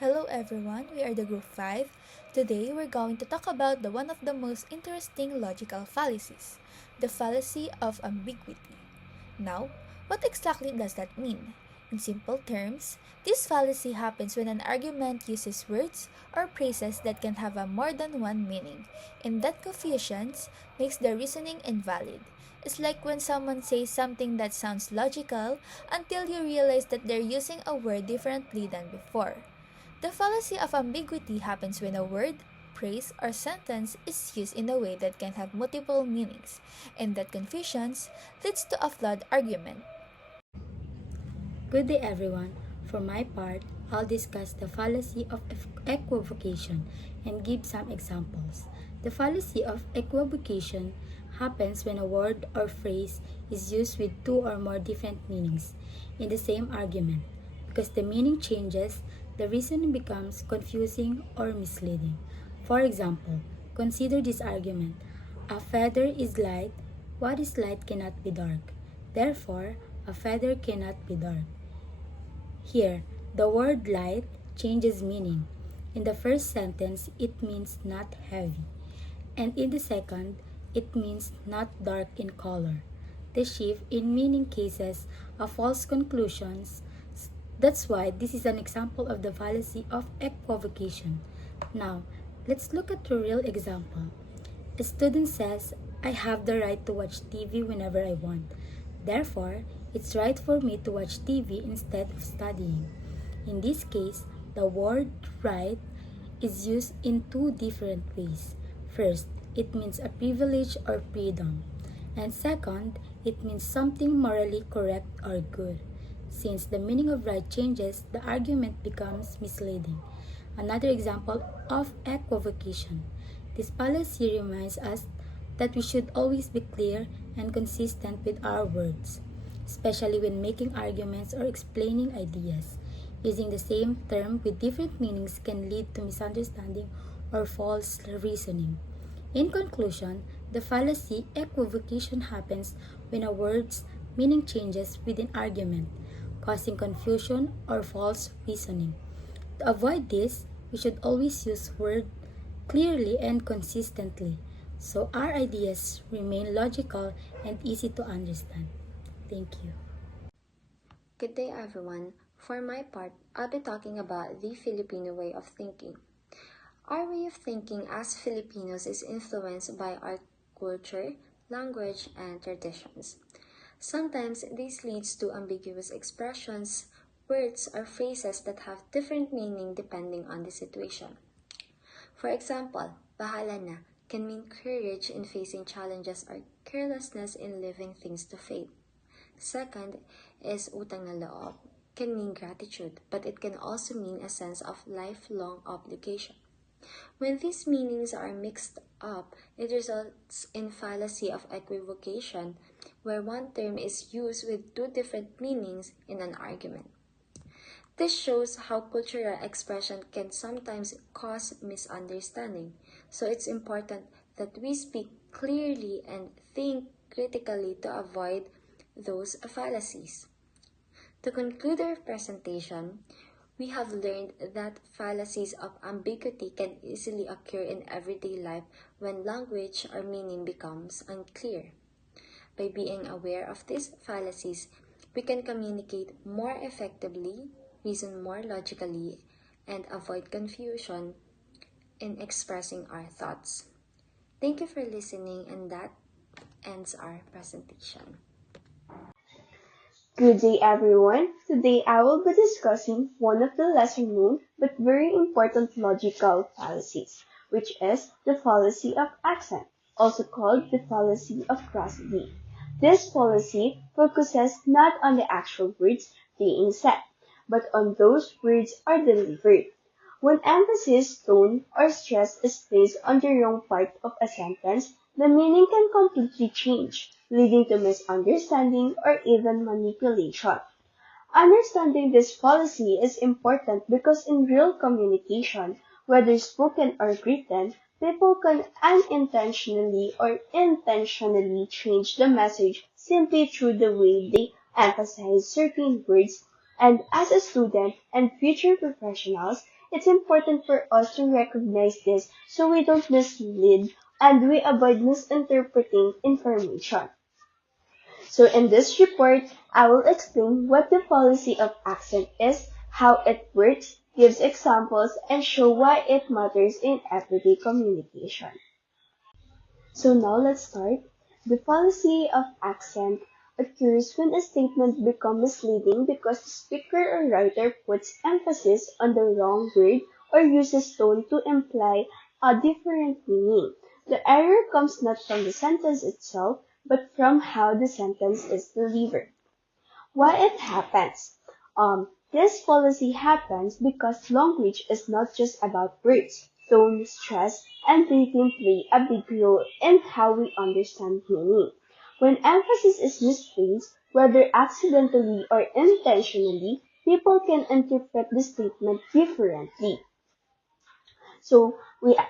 Hello everyone, we are the group 5. Today we're going to talk about one of the most interesting logical fallacies, the fallacy of ambiguity. Now, what exactly does that mean? In simple terms, this fallacy happens when an argument uses words or phrases that can have a more than one meaning, and that confusion makes the reasoning invalid. It's like when someone says something that sounds logical until you realize that they're using a word differently than before. The fallacy of ambiguity happens when a word, phrase, or sentence is used in a way that can have multiple meanings, and that confusion leads to a flawed argument. Good day, everyone. For my part, I'll discuss the fallacy of equivocation and give some examples. The fallacy of equivocation happens when a word or phrase is used with two or more different meanings in the same argument. Because the meaning changes, the reasoning becomes confusing or misleading. For example, consider this argument: a feather is light, what is light cannot be dark. Therefore, a feather cannot be dark. Here, the word light changes meaning. In the first sentence, it means not heavy, and in the second, it means not dark in color. The shift in meaning cases a false conclusions. That's why this is an example of the fallacy of equivocation. Now, let's look at a real example. A student says, I have the right to watch TV whenever I want. Therefore, it's right for me to watch TV instead of studying. In this case, the word right is used in two different ways. First, it means a privilege or freedom. And second, it means something morally correct or good. Since the meaning of right changes, the argument becomes misleading. Another example of equivocation. This policy reminds us that we should always be clear and consistent with our words, especially when making arguments or explaining ideas. Using the same term with different meanings can lead to misunderstanding or false reasoning. In conclusion, the fallacy equivocation happens when a word's meaning changes with an argument, causing confusion or false reasoning. To avoid this, we should always use words clearly and consistently so our ideas remain logical and easy to understand. Thank you. Good day, everyone. For my part, I'll be talking about the Filipino way of thinking. Our way of thinking as Filipinos is influenced by our culture, language, and traditions. Sometimes this leads to ambiguous expressions, words, or phrases that have different meaning depending on the situation. For example, bahala na can mean courage in facing challenges or carelessness in leaving things to fate. Second is utang na loob. Can mean gratitude, but it can also mean a sense of lifelong obligation. When these meanings are mixed up, it results in fallacy of equivocation, where one term is used with two different meanings in an argument. This shows how cultural expression can sometimes cause misunderstanding, so it's important that we speak clearly and think critically to avoid those fallacies. To conclude our presentation, we have learned that fallacies of ambiguity can easily occur in everyday life when language or meaning becomes unclear. By being aware of these fallacies, we can communicate more effectively, reason more logically, and avoid confusion in expressing our thoughts. Thank you for listening, and that ends our presentation. Good day, everyone. Today I will be discussing one of the lesser known but very important logical fallacies, which is the fallacy of accent, also called the fallacy of cross-beat. This fallacy focuses not on the actual words being said, but on those words are delivered. When emphasis, tone, or stress is placed on the wrong part of a sentence, the meaning can completely change, leading to misunderstanding or even manipulation. Understanding this policy is important because in real communication, whether spoken or written, people can unintentionally or intentionally change the message simply through the way they emphasize certain words And as a student and future professionals, it's important for us to recognize this so we don't mislead and we avoid misinterpreting information. So in this report, I will explain what the policy of accent is, how it works, gives examples, and show why it matters in everyday communication. So now let's start. The fallacy of accent occurs when a statement becomes misleading because the speaker or writer puts emphasis on the wrong word or uses tone to imply a different meaning. The error comes not from the sentence itself, but from how the sentence is delivered. Why it happens? This fallacy happens because language is not just about words. Tone, stress, and rhythm play a big role in how we understand meaning. When emphasis is misplaced, whether accidentally or intentionally, people can interpret the statement differently. So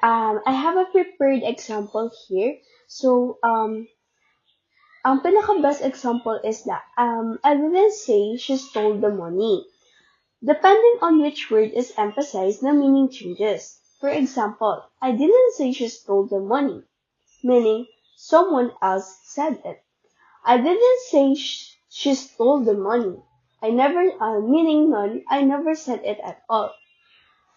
I have a prepared example here. So ang pinaka-best example is that I wouldn't say she stole the money. Depending on which word is emphasized, the meaning changes. For example, I didn't say she stole the money, meaning someone else said it. I didn't say she stole the money. Meaning none, I never said it at all.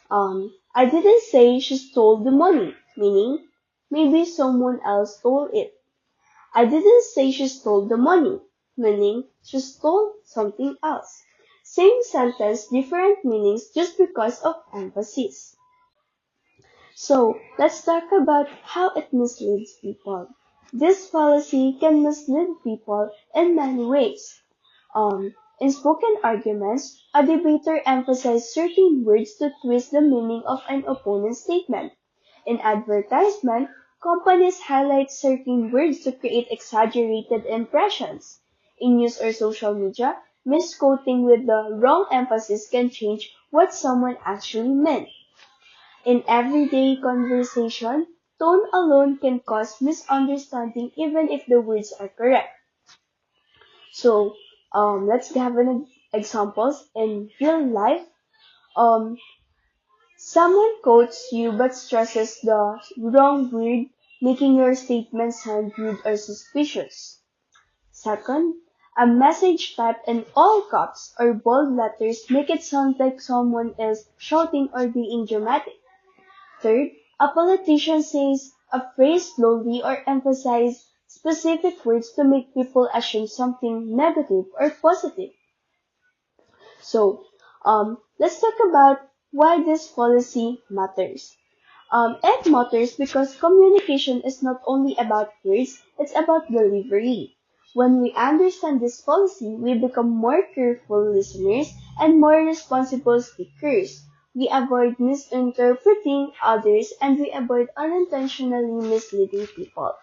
I didn't say she stole the money, meaning maybe someone else stole it. I didn't say she stole the money, meaning she stole something else. Same sentence, different meanings just because of emphasis. So, let's talk about how it misleads people. This fallacy can mislead people in many ways. In spoken arguments, a debater emphasizes certain words to twist the meaning of an opponent's statement. In advertisement, companies highlight certain words to create exaggerated impressions. In news or social media, misquoting with the wrong emphasis can change what someone actually meant. In everyday conversation, tone alone can cause misunderstanding even if the words are correct. So, let's have an examples in real life. Um, Someone quotes you but stresses the wrong word, making your statement sound rude or suspicious. Second, a message typed in all caps or bold letters make it sound like someone is shouting or being dramatic. Third, a politician says a phrase slowly or emphasize specific words to make people assume something negative or positive. So, let's talk about why this policy matters. It matters because communication is not only about words, it's about delivery. When we understand this policy, we become more careful listeners and more responsible speakers. We avoid misinterpreting others and we avoid unintentionally misleading people.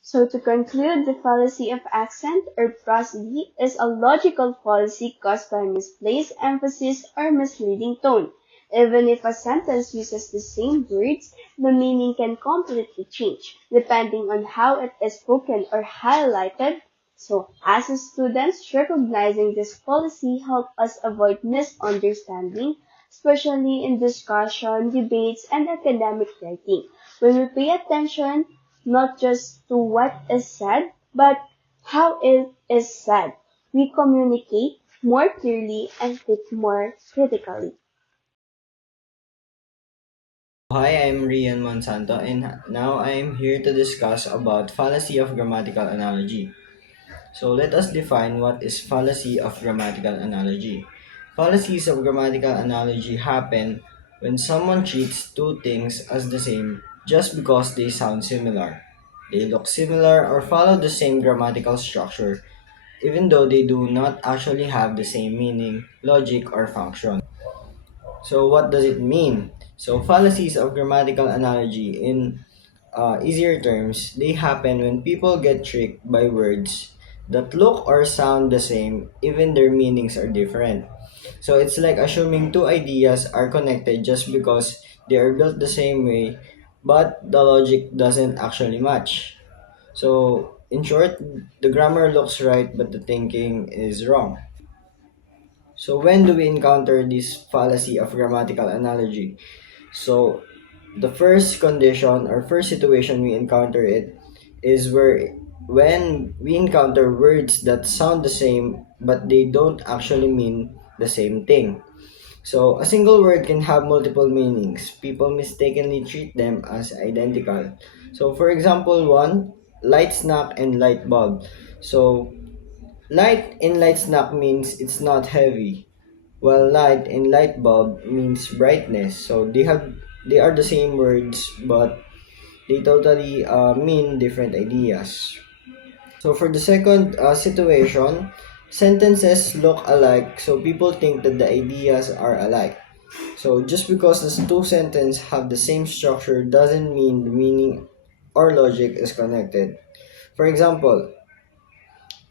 So to conclude, the fallacy of accent or prosody is a logical fallacy caused by misplaced emphasis or misleading tone. Even if a sentence uses the same words, the meaning can completely change depending on how it is spoken or highlighted. So, as students, recognizing this policy help us avoid misunderstanding, especially in discussion, debates, and academic writing. When we pay attention not just to what is said, but how it is said, we communicate more clearly and think more critically. Hi, I'm Rian Monsanto, and now I am here to discuss about fallacy of grammatical analogy. So let us define what is fallacy of grammatical analogy. Fallacies of grammatical analogy happen when someone treats two things as the same just because they sound similar. They look similar or follow the same grammatical structure, even though they do not actually have the same meaning, logic, or function. So, what does it mean? So, fallacies of grammatical analogy, in easier terms, they happen when people get tricked by words that look or sound the same, even their meanings are different. So, it's like assuming two ideas are connected just because they are built the same way, but the logic doesn't actually match. So, in short, the grammar looks right, but the thinking is wrong. So when do we encounter this fallacy of grammatical analogy? So the first condition or first situation we encounter it is where when we encounter words that sound the same but they don't actually mean the same thing. So a single word can have multiple meanings. People mistakenly treat them as identical. So for example, one light snack and light bulb. So light in light snack means it's not heavy, while light in light bulb means brightness. So they are the same words, but they totally mean different ideas. So for the second situation, sentences look alike, so people think that the ideas are alike. So just because the two sentences have the same structure doesn't mean the meaning or logic is connected. For example,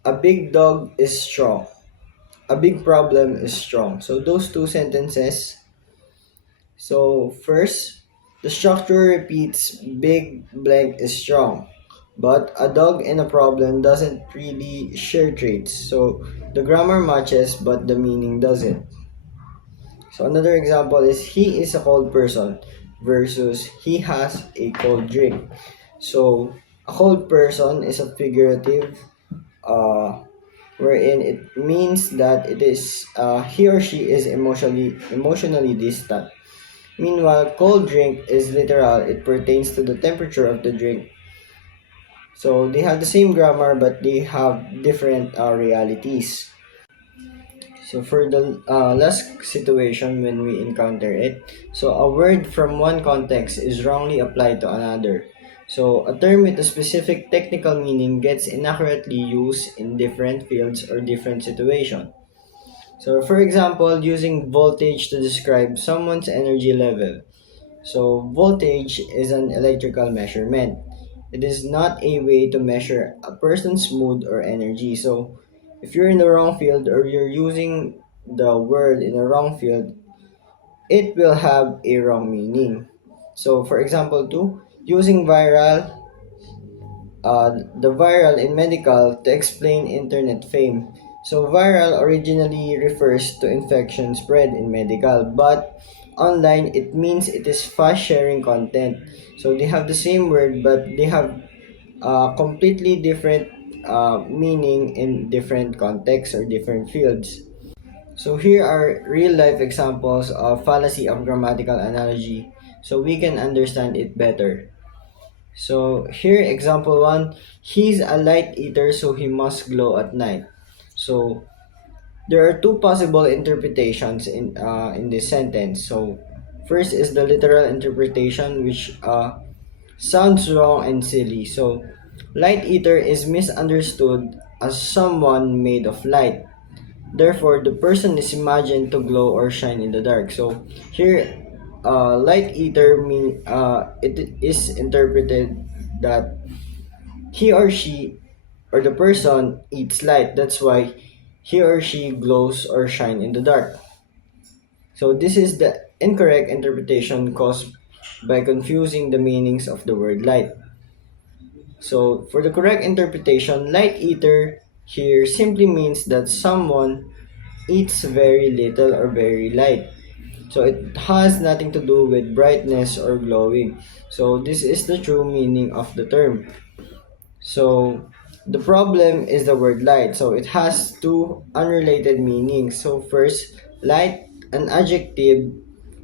a big dog is strong. A big problem is strong. So those two sentences. So first, the structure repeats big blank is strong. But a dog and a problem doesn't really share traits. So the grammar matches but the meaning doesn't. So another example is he is a cold person versus he has a cold drink. So a cold person is a figurative wherein it means that it is he or she is emotionally distant. Meanwhile, cold drink is literal. It pertains to the temperature of the drink. So they have the same grammar but they have different realities. So for the last situation when we encounter it, so a word from one context is wrongly applied to another. So a term with a specific technical meaning gets inaccurately used in different fields or different situations. So for example, using voltage to describe someone's energy level. So voltage is an electrical measurement. It is not a way to measure a person's mood or energy. So if you're in the wrong field or you're using the word in the wrong field, it will have a wrong meaning. So for example, too, using the viral in medical to explain internet fame. So viral originally refers to infection spread in medical, but online it means it is fast sharing content. So they have the same word, but they have completely different meaning in different contexts or different fields. So here are real life examples of fallacy of grammatical analogy so we can understand it better. So here example 1, he's a light eater so he must glow at night. So there are two possible interpretations in this sentence. So first is the literal interpretation which sounds wrong and silly. So light eater is misunderstood as someone made of light. Therefore, the person is imagined to glow or shine in the dark. So here, light eater it is interpreted that he or she or the person eats light. That's why he or she glows or shine in the dark. So this is the incorrect interpretation caused by confusing the meanings of the word light. So for the correct interpretation, light eater here simply means that someone eats very little or very light. So it has nothing to do with brightness or glowing. So this is the true meaning of the term. So the problem is the word light. So it has two unrelated meanings. So first, light, an adjective,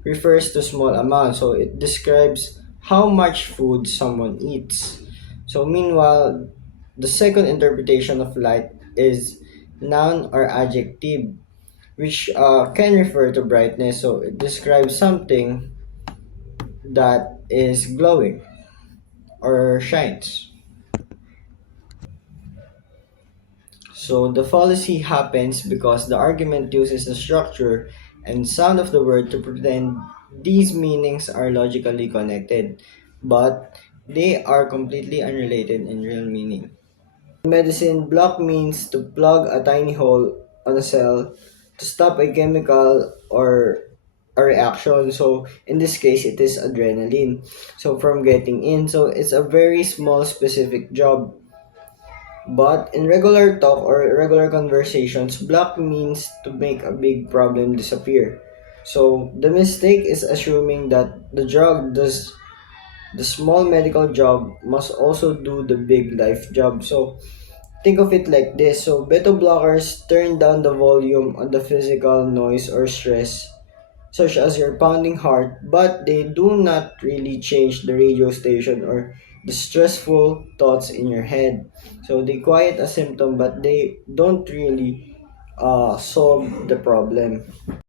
refers to small amount. So it describes how much food someone eats. So meanwhile, the second interpretation of light is noun or adjective, which can refer to brightness. So it describes something that is glowing or shines. So the fallacy happens because the argument uses the structure and sound of the word to pretend these meanings are logically connected, but they are completely unrelated in real meaning. In medicine, block means to plug a tiny hole on a cell to stop a chemical or a reaction. So in this case, it is adrenaline. So from getting in, so it's a very small specific job. But in regular talk or regular conversations, block means to make a big problem disappear. So the mistake is assuming that the drug does the small medical job must also do the big life job. So think of it like this. So beta blockers turn down the volume on the physical noise or stress, such as your pounding heart, but they do not really change the radio station or the stressful thoughts in your head. So they quiet a symptom, but they don't really solve the problem.